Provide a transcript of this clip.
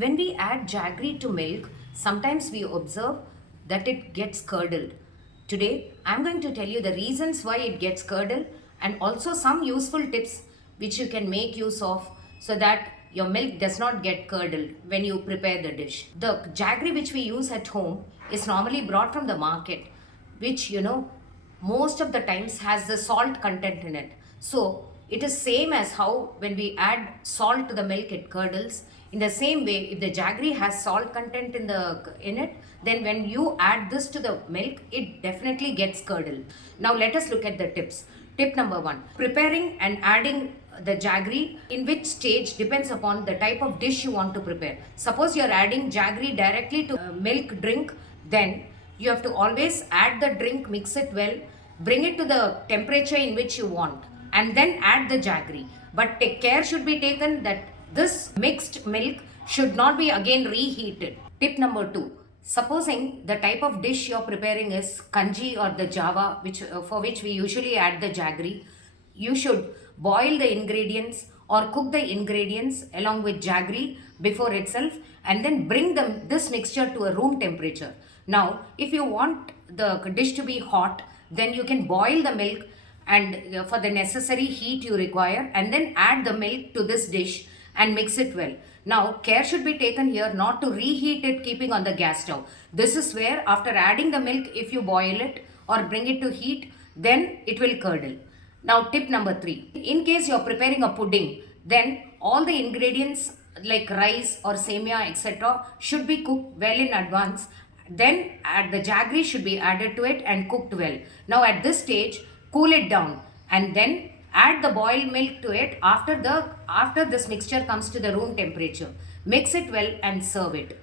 When we add jaggery to milk, sometimes we observe that it gets curdled. Today, I'm going to tell you the reasons why it gets curdled and also some useful tips which you can make use of so that your milk does not get curdled when you prepare the dish. The jaggery which we use at home is normally brought from the market, which most of the times has the salt content in it. So it is same as how when we add salt to the milk it curdles. In the same way, if the jaggery has salt content in it, then when you add this to the milk, it definitely gets curdled. Now let us look at the tips. Tip number 1: preparing and adding the jaggery in which stage depends upon the type of dish you want to prepare. Suppose you are adding jaggery directly to milk drink, then you have to always add the drink, mix it well, bring it to the temperature in which you want, and then add the jaggery. But take care should be taken that this mixed milk should not be again reheated. Tip number 2: supposing the type of dish you're preparing is kanji or the java, which for which we usually add the jaggery, you should boil the ingredients or cook the ingredients along with jaggery before itself and then bring this mixture to a room temperature. Now, if you want the dish to be hot, then you can boil the milk and for the necessary heat you require and then add the milk to this dish and mix it well. Now, care should be taken here not to reheat it keeping on the gas stove. This is where after adding the milk, if you boil it or bring it to heat, then it will curdle. Now, tip number 3. In case you are preparing a pudding, then all the ingredients like rice or semia etc. should be cooked well in advance. Then the jaggery should be added to it and cooked well. Now at this stage, cool it down and then add the boiled milk to it after this mixture comes to the room temperature. Mix it well and serve it.